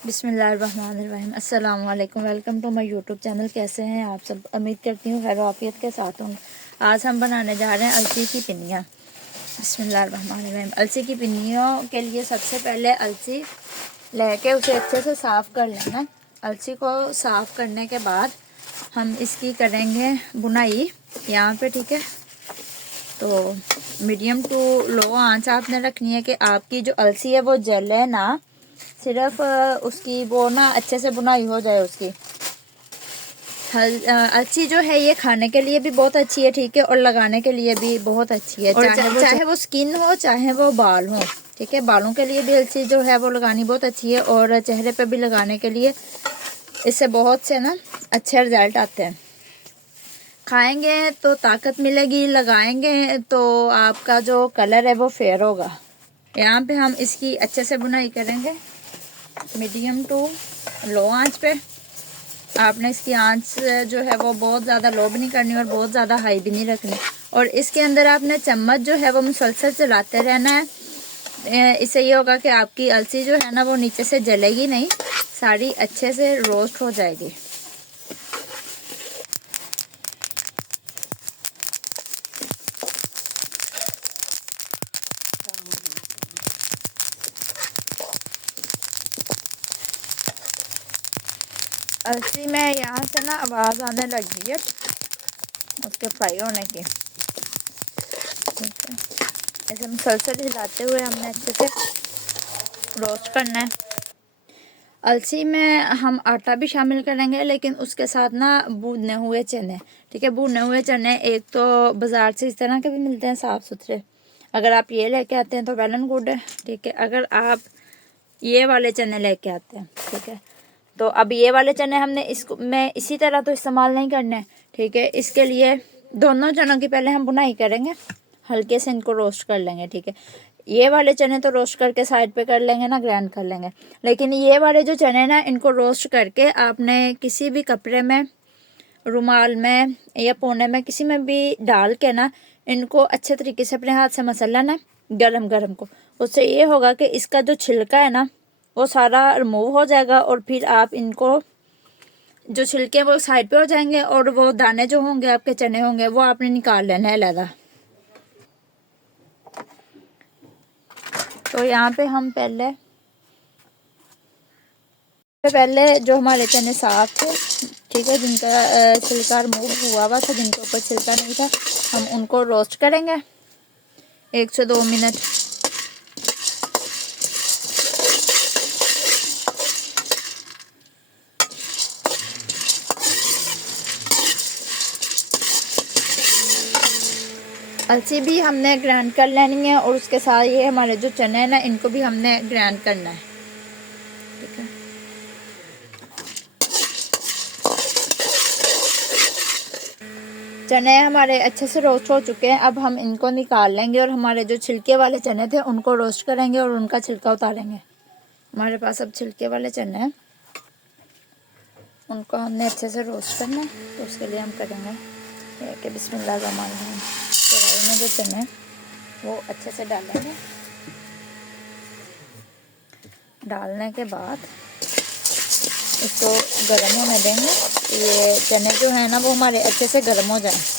बिस्मिल्लाहिर्रहमानिर्रहीम। अस्सलाम वालेकुम। Welcome to my YouTube channel. कैसे हैं आप सब? उम्मीद करती हूँ खैर आफियत के साथ होंगे। आज हम बनाने जा रहे हैं अलसी की पिन्नियाँ। बिस्मिल्लाहिर्रहमानिर्रहीम। अलसी की पिन्नियों के लिए सबसे पहले अलसी लेके उसे अच्छे से साफ़ कर लेना। अलसी को साफ़ करने के बाद हम इसकी करेंगे बुनाई यहाँ पे, ठीक है। तो मीडियम टू लो आंच आपने रखनी है कि आपकी जो अलसी है वो जले ना, सिर्फ उसकी वो ना अच्छे से बुनाई हो जाए उसकी। अलसी जो है ये खाने के लिए भी बहुत अच्छी है, ठीक है, और लगाने के लिए भी बहुत अच्छी है। और चाहे वो स्किन हो चाहे वो बाल हो, ठीक है। बालों के लिए भी अलसी जो है वो लगानी बहुत अच्छी है और चेहरे पे भी लगाने के लिए इससे बहुत से ना अच्छे रिजल्ट आते हैं। खाएंगे तो ताकत मिलेगी, लगाएंगे तो आपका जो कलर है वो फेयर होगा। यहाँ पे हम इसकी अच्छे से बुनाई करेंगे मीडियम टू लो आंच पे। आपने इसकी आंच जो है वो बहुत ज़्यादा लो भी नहीं करनी और बहुत ज़्यादा हाई भी नहीं रखनी। और इसके अंदर आपने चम्मच जो है वो मुसलसल चलाते रहना है। इससे ये होगा कि आपकी अलसी जो है ना वो नीचे से जलेगी नहीं, सारी अच्छे से रोस्ट हो जाएगी। अलसी में यहाँ से ना आवाज़ आने लगी है उसके फ्राई होने की, ठीक है। ऐसे मुसलसल हिलाते हुए हमने अच्छे से रोस्ट करना है। अलसी में हम आटा भी शामिल करेंगे, लेकिन उसके साथ ना भुने हुए चने, ठीक है। भुने हुए चने एक तो बाज़ार से इस तरह के भी मिलते हैं साफ़ सुथरे, अगर आप ये लेके आते हैं तो वेल एंड गुड है, ठीक है। अगर आप ये वाले चने लेके आते हैं, ठीक है, तो अब ये वाले चने हमने इसको में इसी तरह तो इस्तेमाल नहीं करने, ठीक है। इसके लिए दोनों चनों की पहले हम बुनाई करेंगे, हल्के से इनको रोस्ट कर लेंगे, ठीक है। ये वाले चने तो रोस्ट करके साइड पे कर लेंगे ना, ग्राइंड कर लेंगे, लेकिन ये वाले जो चने ना इनको रोस्ट करके आपने किसी भी कपड़े में, रुमाल में या पोने में किसी में भी डाल के ना इनको अच्छे तरीके से अपने हाथ से मसल लेना गरम गरम को। उससे ये होगा कि इसका जो छिलका है ना वो सारा रिमूव हो जाएगा और फिर आप इनको जो छिलके वो साइड पे हो जाएंगे और वो दाने जो होंगे आपके चने होंगे वो आपने निकाल लेना है अलग। तो यहाँ पे हम पहले जो हमारे चने साफ थे, ठीक है, जिनका छिलका रिमूव हुआ था, जिनके ऊपर छिलका नहीं था, हम उनको रोस्ट करेंगे 1 से 2 मिनट। अलसी भी हमने ग्राइंड कर लेनी है और उसके साथ ये हमारे जो चने हैं ना इनको भी हमने ग्राइंड करना है, ठीक है। चने हमारे अच्छे से रोस्ट हो चुके हैं, अब हम इनको निकाल लेंगे और हमारे जो छिलके वाले चने थे उनको रोस्ट करेंगे और उनका छिलका उतारेंगे। हमारे पास अब छिलके वाले चने हैं, उनको हमने अच्छे से रोस्ट करना है, तो उसके लिए हम करेंगे कि बिस्मिल्लाहिर्रहमानिर्रहीम। कढ़ाई में जो चने वो अच्छे से डालेंगे। डालने के बाद इसको गर्म होने देंगे, ये चने जो है ना वो हमारे अच्छे से गर्म हो जाए।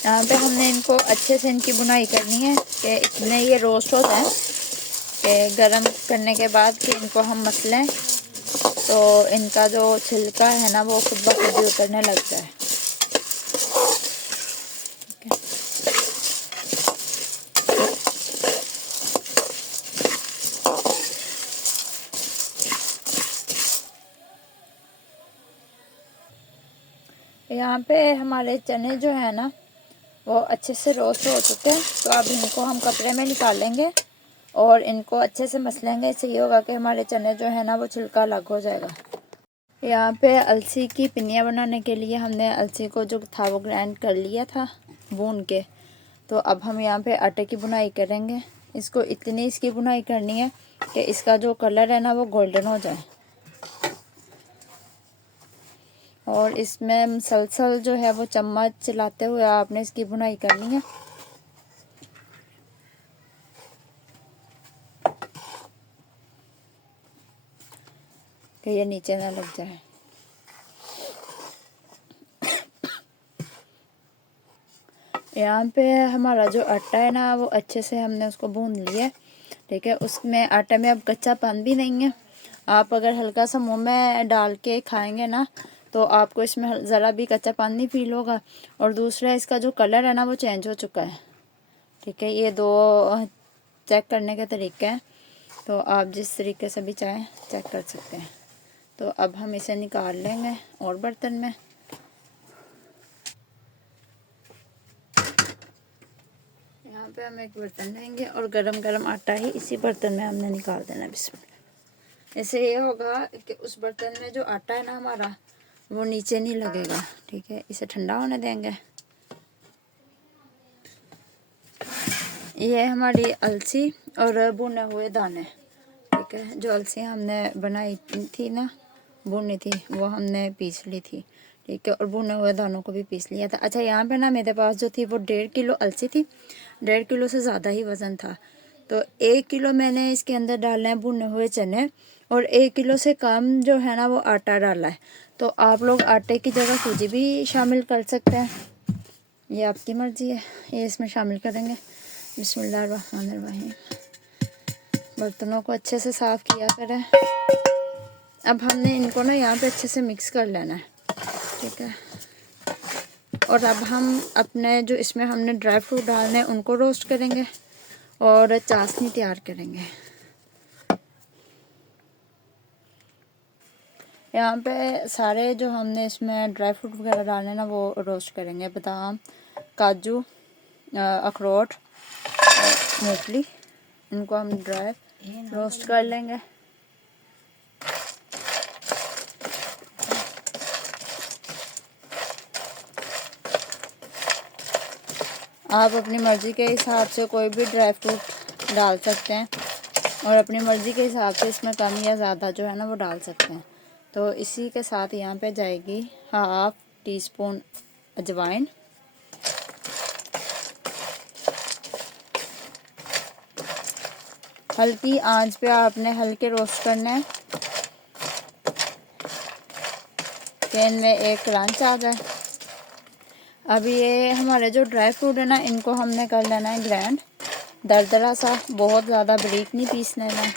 यहाँ पे हमने इनको अच्छे से इनकी बुनाई करनी है कि इतने ये रोस्ट हो जाए कि गरम करने के बाद कि इनको हम मसलें तो इनका जो छिलका है ना वो खुद ब खुद ही उतरने लग जाए। यहाँ पे हमारे चने जो है ना वो अच्छे से रोस्ट हो चुके हैं। तो अब इनको हम कपड़े में निकाल लेंगे और इनको अच्छे से मसलेंगे। इससे ये होगा कि हमारे चने जो है ना वो छिलका अलग हो जाएगा। यहाँ पे अलसी की पिन्नियाँ बनाने के लिए हमने अलसी को जो था वो ग्राइंड कर लिया था भून के। तो अब हम यहाँ पे आटे की बुनाई करेंगे। इसको इतनी इसकी बुनाई करनी है कि इसका जो कलर है ना वो गोल्डन हो जाए। और इसमें मुसलसल जो है वो चम्मच चलाते हुए आपने इसकी बुनाई करनी है। कि ये नीचे ना लग जाए। यहाँ पे हमारा जो आटा है ना वो अच्छे से हमने उसको भून लिया है। ठीक है, उसमें आटे में अब कच्चापन भी नहीं है। आप अगर हल्का सा मुंह में डाल के खाएंगे ना तो आपको इसमें ज़रा भी कच्चापन नहीं फील होगा। और दूसरा इसका जो कलर है ना वो चेंज हो चुका है। ठीक है, ये दो चेक करने के तरीके हैं। तो आप जिस तरीके से भी चाहें चेक कर सकते हैं। तो अब हम इसे निकाल लेंगे और बर्तन में। यहाँ पे हम एक बर्तन लेंगे और गरम गरम आटा ही इसी बर्तन में हमने निकाल देना है। बिस्मिल्लाह। इससे ये होगा कि उस बर्तन में जो आटा है ना हमारा वो नीचे नहीं लगेगा। ठीक है, इसे ठंडा होने देंगे। ये हमारी अलसी और भुने हुए दाने। ठीक है, जो अलसी हमने बनाई थी ना भुनी थी वो हमने पीस ली थी। ठीक है, और भुने हुए दानों को भी पीस लिया था। अच्छा, यहाँ पे ना मेरे पास जो थी वो 1.5 किलो अलसी थी। 1.5 किलो से ज़्यादा ही वज़न था। तो 1 किलो मैंने इसके अंदर डाला है भुने हुए चने और 1 किलो से कम जो है ना वो आटा डाला है। तो आप लोग आटे की जगह सूजी भी शामिल कर सकते हैं, ये आपकी मर्ज़ी है। ये इसमें शामिल करेंगे। बिस्मिल्लाहिर्रहमानिर्रहीम। बर्तनों को अच्छे से साफ़ किया करें। अब हमने इनको ना यहाँ पे अच्छे से मिक्स कर लेना है। ठीक है, और अब हम अपने जो इसमें हमने ड्राई फ्रूट डालने हैं उनको रोस्ट करेंगे और चाशनी तैयार करेंगे। यहाँ पे सारे जो हमने इसमें ड्राई फ्रूट वगैरह डालने ना वो रोस्ट करेंगे। बादाम, काजू, अखरोट, मूंगफली, इनको हम ड्राई रोस्ट कर लेंगे। आप अपनी मर्ज़ी के हिसाब से कोई भी ड्राई फ्रूट डाल सकते हैं और अपनी मर्ज़ी के हिसाब से इसमें कम या ज़्यादा जो है ना वो डाल सकते हैं। तो इसी के साथ यहाँ पे जाएगी 1/2 टीस्पून अजवाइन, हल्की आंच पे आपने हल्के रोस्ट करना है कि इनमें एक क्रंच आ जाए। अब ये हमारे जो ड्राई फ्रूट है ना इनको हमने कर लेना है ग्राइंड, दरदरा सा, बहुत ज़्यादा बारीक नहीं पीसने में।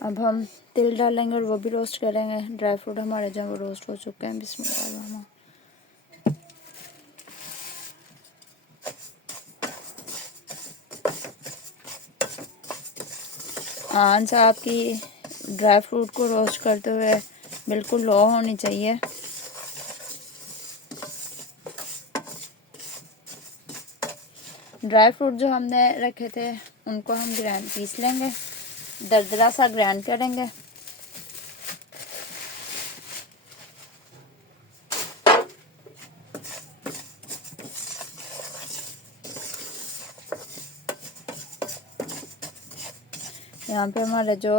अब हम तिल डालेंगे और वो भी रोस्ट करेंगे। ड्राई फ्रूट हमारे जो वो रोस्ट हो चुके हैं। बिस्मिल्लाह। आंच आपकी ड्राई फ्रूट को रोस्ट करते हुए बिल्कुल लो होनी चाहिए। ड्राई फ्रूट जो हमने रखे थे उनको हम ग्राइंड पीस लेंगे, दरदरा सा ग्राइंड करेंगे। यहाँ पे हमारे जो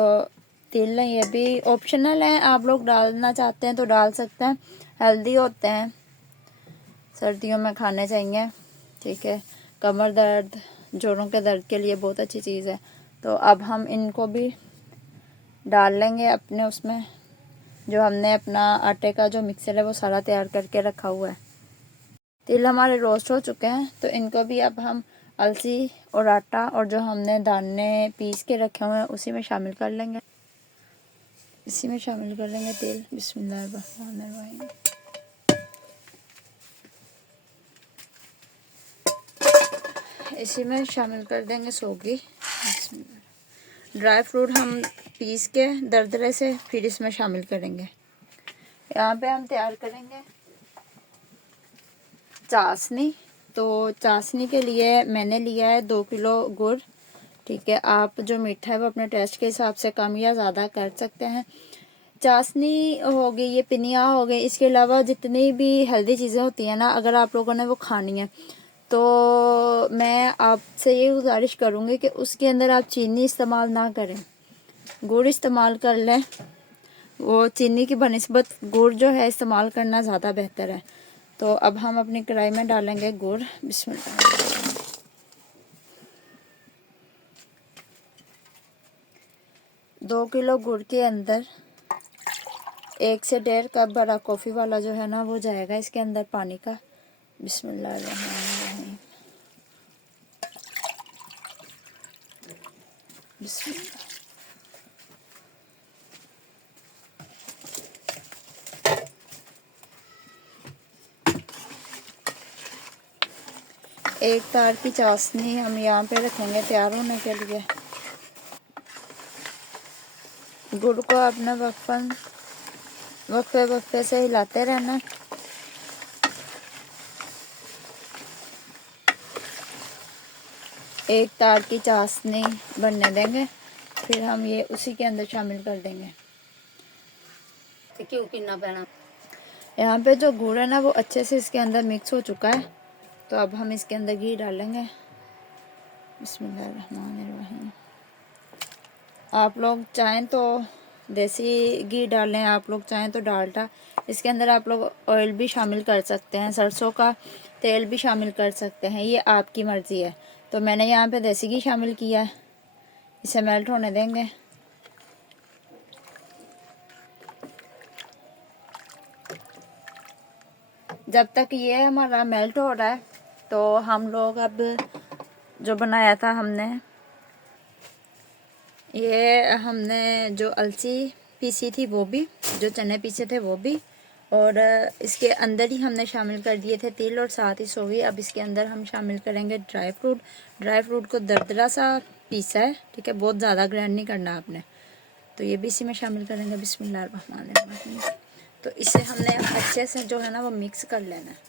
तिल है ये भी ऑप्शनल है, आप लोग डालना चाहते हैं तो डाल सकते हैं। हेल्दी होते हैं, सर्दियों में खाने चाहिए। ठीक है, कमर दर्द, जोड़ों के दर्द के लिए बहुत अच्छी चीज़ है। तो अब हम इनको भी डाल लेंगे अपने उसमें, जो हमने अपना आटे का जो मिक्सर है वो सारा तैयार करके रखा हुआ है। तिल हमारे रोस्ट हो चुके हैं तो इनको भी अब हम अलसी और आटा और जो हमने दाने पीस के रखे हुए हैं उसी में शामिल कर लेंगे। इसी में शामिल कर लेंगे तेल। बिस्मिल्लाहिर्रहमानिर्रहीम। इसी में शामिल कर देंगे सौगी। ड्राई फ्रूट हम पीस के दरदरे से फिर इसमें शामिल करेंगे। यहाँ पे हम तैयार करेंगे चाशनी। तो चाशनी के लिए मैंने लिया है 2 किलो गुड़। ठीक है, आप जो मीठा है वो अपने टेस्ट के हिसाब से कम या ज़्यादा कर सकते हैं। चाशनी हो गई, ये पिनिया हो गई, इसके अलावा जितनी भी हेल्दी चीज़ें होती हैं ना, अगर आप लोगों ने वो खानी है तो मैं आपसे ये गुजारिश करूँगी कि उसके अंदर आप चीनी इस्तेमाल ना करें, गुड़ इस्तेमाल कर लें। वो चीनी की बनिस्बत गुड़ जो है इस्तेमाल करना ज़्यादा बेहतर है। तो अब हम अपनी कढ़ाई में डालेंगे गुड़। बिस्मिल्लाह। 2 किलो गुड़ के अंदर 1 से 1.5 कप बड़ा कॉफ़ी वाला जो है ना वो जाएगा इसके अंदर पानी का। बिस्मिल्लाह। बिस्मिल्लाह। एक तार की चाशनी हम यहाँ पे रखेंगे तैयार होने के लिए। गुड़ को अपने वक्फे से हिलाते रहना। एक तार की चाशनी बनने देंगे, फिर हम ये उसी के अंदर शामिल कर देंगे। क्यों कितना पैना? यहाँ पे जो गुड़ है ना वो अच्छे से इसके अंदर मिक्स हो चुका है। तो अब हम इसके अंदर घी डालेंगे। बिस्मिल्लाहिर्रहमानिर्रहीम। आप लोग चाहें तो देसी घी डालें, आप लोग चाहें तो डालडा। इसके अंदर आप लोग ऑयल भी शामिल कर सकते हैं, सरसों का तेल भी शामिल कर सकते हैं, ये आपकी मर्ज़ी है। तो मैंने यहाँ पे देसी घी शामिल किया है। इसे मेल्ट होने देंगे। जब तक ये हमारा मेल्ट हो रहा है तो हम लोग अब जो बनाया था हमने जो अलसी पीसी थी वो भी, जो चने पीसे थे वो भी, और इसके अंदर ही हमने शामिल कर दिए थे तिल और साथ ही सोगी। अब इसके अंदर हम शामिल करेंगे ड्राई फ्रूट को दरदरा सा पीसा है। ठीक है, बहुत ज़्यादा ग्राइंड नहीं करना आपने। तो ये भी इसी में शामिल करेंगे। बिस्मिल्लाहिर्रहमानिर्रहीम। तो इसे हमने अच्छे से जो है ना वो मिक्स कर लेना है।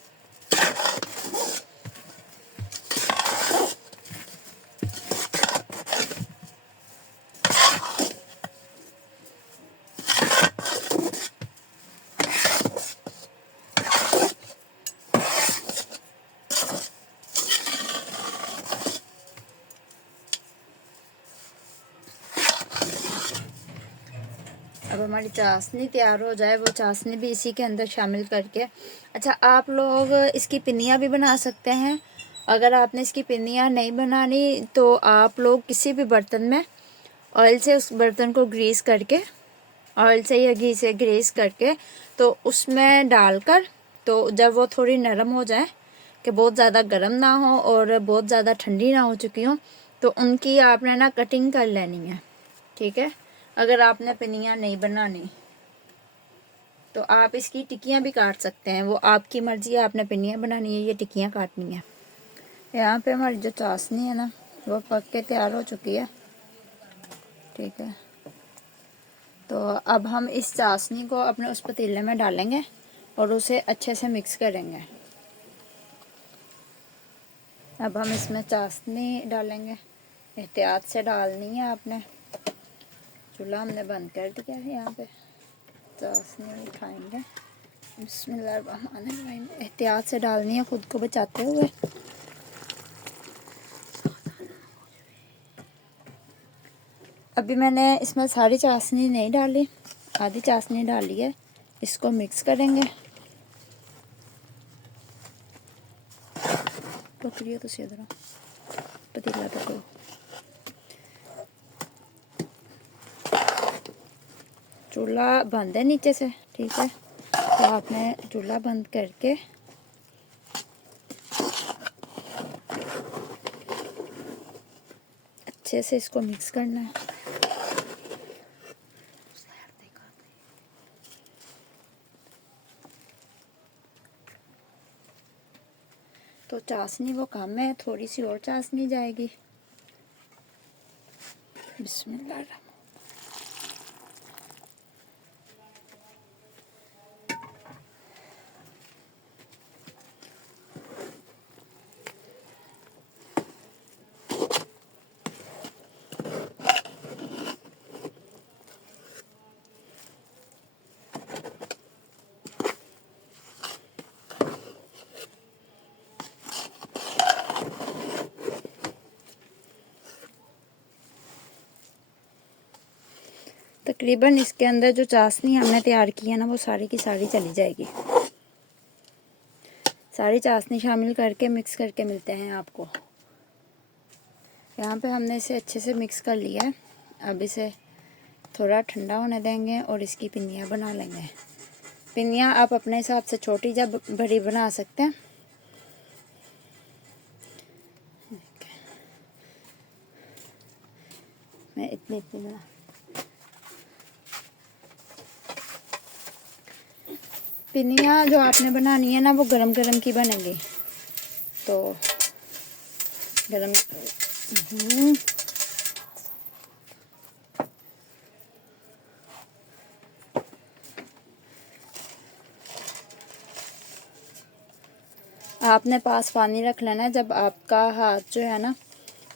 अब हमारी चाशनी तैयार हो जाए, वो चाशनी भी इसी के अंदर शामिल करके, अच्छा आप लोग इसकी पिन्नियाँ भी बना सकते हैं। अगर आपने इसकी पिन्नियाँ नहीं बनानी तो आप लोग किसी भी बर्तन में ऑयल से उस बर्तन को ग्रीस करके, ऑयल से या घी से ग्रीस करके, तो उसमें डालकर, तो जब वो थोड़ी नरम हो जाए कि बहुत ज़्यादा गर्म ना हो और बहुत ज़्यादा ठंडी ना हो चुकी हो, तो उनकी आपने ना कटिंग कर लेनी है। ठीक है, अगर आपने पिनियाँ नहीं बनानी तो आप इसकी टिक्कियाँ भी काट सकते हैं, वो आपकी मर्ज़ी है। आपने पिनियाँ बनानी है, ये टिक्कियाँ काटनी है। यहाँ पे हमारी जो चाशनी है ना वो पक के तैयार हो चुकी है। ठीक है, तो अब हम इस चाशनी को अपने उस पतीले में डालेंगे और उसे अच्छे से मिक्स करेंगे। अब हम इसमें चाशनी डालेंगे, एहतियात से डालनी है आपने। चूल्हा हमने बंद कर दिया है। यहाँ पे चाशनी उठाएंगे। बिस्मिल्लाहिर्रहमानिर्रहीम। एहतियात से डालनी है, खुद को बचाते हुए। अभी मैंने इसमें सारी चाशनी नहीं डाली, आधी चाशनी डाली है। इसको मिक्स करेंगे। पकड़िए तो इधर पतीला पकड़ो। चूल्हा बंद है नीचे से। ठीक है, तो आपने चूल्हा बंद करके अच्छे से इसको मिक्स करना है। तो चाशनी वो कम है, थोड़ी सी और चाशनी जाएगी। बिस्मिल्लाह। तकरीबन इसके अंदर जो चाशनी हमने तैयार की है ना, वो सारी की सारी चली जाएगी। सारी चाशनी शामिल करके मिक्स करके मिलते हैं आपको। यहाँ पे हमने इसे अच्छे से मिक्स कर लिया है। अब इसे थोड़ा ठंडा होने देंगे और इसकी पिन्नियाँ बना लेंगे। पिन्नियाँ आप अपने हिसाब से छोटी या बड़ी बना सकते हैं। मैं इतनी बना, पिन्नियाँ जो आपने बनानी है ना, वो गरम गरम की बनेंगी। तो गरम आपने पास पानी रख लेना है। जब आपका हाथ जो है ना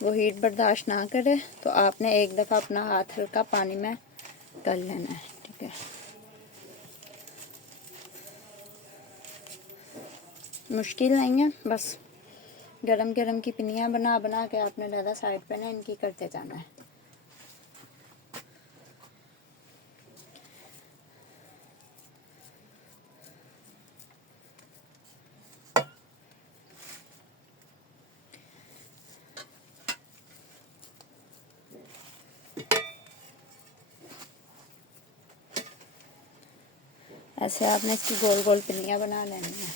वो हीट बर्दाश्त ना करे, तो आपने एक दफ़ा अपना हाथ हल्का पानी में कर लेना है, ठीक है। मुश्किल नहीं है, बस गरम गरम की पिन्नियाँ बना बना के आपने ज़्यादा साइड पे ना इनकी करते जाना है। ऐसे आपने इसकी गोल गोल पिन्नियाँ बना लेनी है।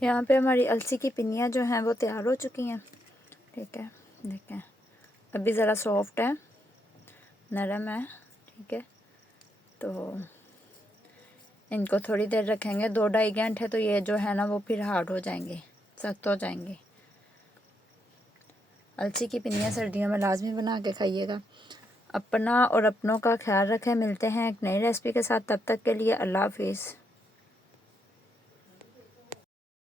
यहाँ पे हमारी अलसी की पिन्नियाँ जो हैं वो तैयार हो चुकी हैं, ठीक है। देखें अभी ज़रा सॉफ्ट है, नरम है, ठीक है। तो इनको थोड़ी देर रखेंगे, 2-2.5 घंटे, तो ये जो है ना वो फिर हार्ड हो जाएंगे, सख्त हो जाएंगे। अलसी की पिन्नियाँ सर्दियों में लाजमी बना के खाइएगा। अपना और अपनों का ख्याल रखें। मिलते हैं एक नई रेसिपी के साथ, तब तक के लिए अल्लाह हाफिज़।